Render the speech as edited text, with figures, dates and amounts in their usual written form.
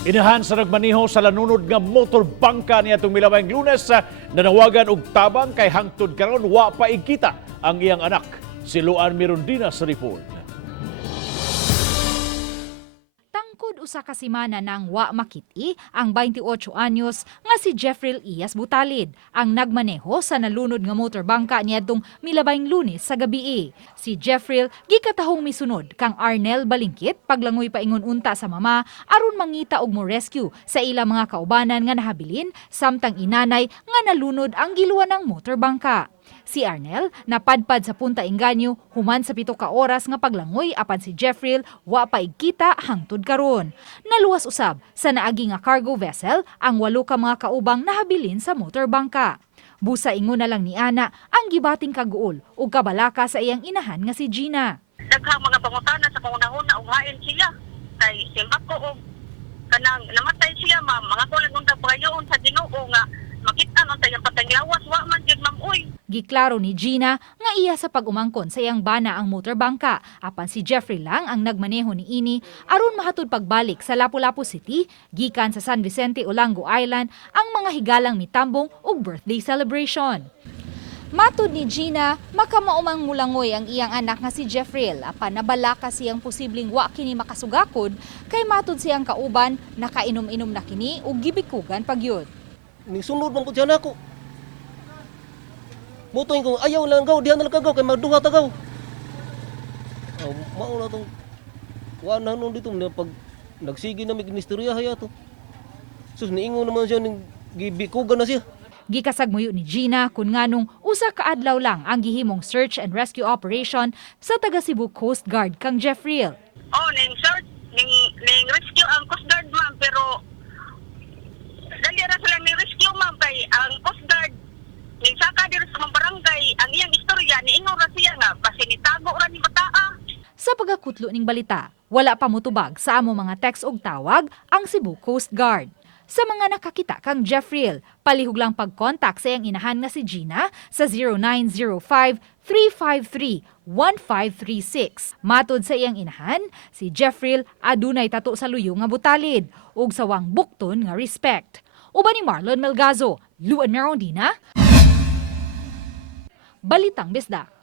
Inahan sa nagmaneho sa lanunod nga motorbanca niya itong milawayng Lunes sa nanawagan og tabang kay hangtod karon wa pa igkita ang iyang anak. Si Luan Mirondina sa report. Tangkod usa ka semana nang wa makit-i ang 28 anyos nga si Jeffrey Iyas Butalid ang nagmaneho sa nalunod nga motorbangka niadtong milabay Lunes sa gabii. Si Jeffrey gikatahong misunod kang Arnel Balingkit paglangoy paingon unta sa mama aron mangita og mo rescue sa ilang mga kaubanan nga nahabilin samtang inanay nga nalunod ang giluwa ng motorbangka. Si Arnel napadpad sa Punta Inganyo human sa 7 ka oras nga paglangoy apan si Jeffrey wa pa igkita hangtod karon. Naluwas usab sa naagi nga cargo vessel ang 8 ka mga kaubang nahabilin sa motorbangka. Busa ingon na lang ni Ana ang gibating kaguol ug kabalaka sa iyang inahan nga si Gina. Daghang mga pangutana sa pangunahuna ug hain siya kay simbak ko og kanang namatay siya ma'am mga kulang unta payon sa Ginoo nga makit-an unta yung patay lawas wa man jud ma'am uy. Giklaro ni Gina nga iya sa pag-umangkon sa iyang bana ang motorbangka apan si Jeffrey lang ang nagmaneho ni ini aron mahatod pagbalik sa Lapu-Lapu City gikan sa San Vicente, Olango Island ang mga higalang mitambong ug birthday celebration. Matud ni Gina, makamaumang mulangoy ang iyang anak nga si Jeffrey apan nabalaka siyang posibleng wa kini makasugakod kay matud siyang kauban nakainom-inom na kini ug gibikugan pagyud. Nisunod man ko diyan ako. Mutuin ko ayaw lang gaw dihan na kagaw kay magduha tagaw. Mao na tong wa na nun dito pag nagsige na mig misterya haya to. Sus niingon naman siya ning gibikugan na siya. Gikasagmuyo ni Gina kun nganong usa ka adlaw lang ang gihimong search and rescue operation sa taga Cebu Coast Guard kang Jeffrey. Oh, ning search ning rescue ang Coast Guard ma'am pero dali ra sila ning rescue ma'am kay ang Coast Guard ning saka diri sa mga barangay ang iyang istorya niingon ra siya nga basi nitago ra ni bataa. Sa pagakutlo ning balita, wala pa motubag sa amo mga text og tawag ang Cebu Coast Guard. Sa mga nakakita kang Jeffrey, palihog lang pag-contact sa iyang inahan nga si Gina sa 0905-353-1536. Matod sa iyang inahan, si Jeffrey adunay tato sa luyo nga butalid ug sawang bukton nga respect. Uban ni Marlon Melgazo, Luan Mirondina, Balitang Bisdak.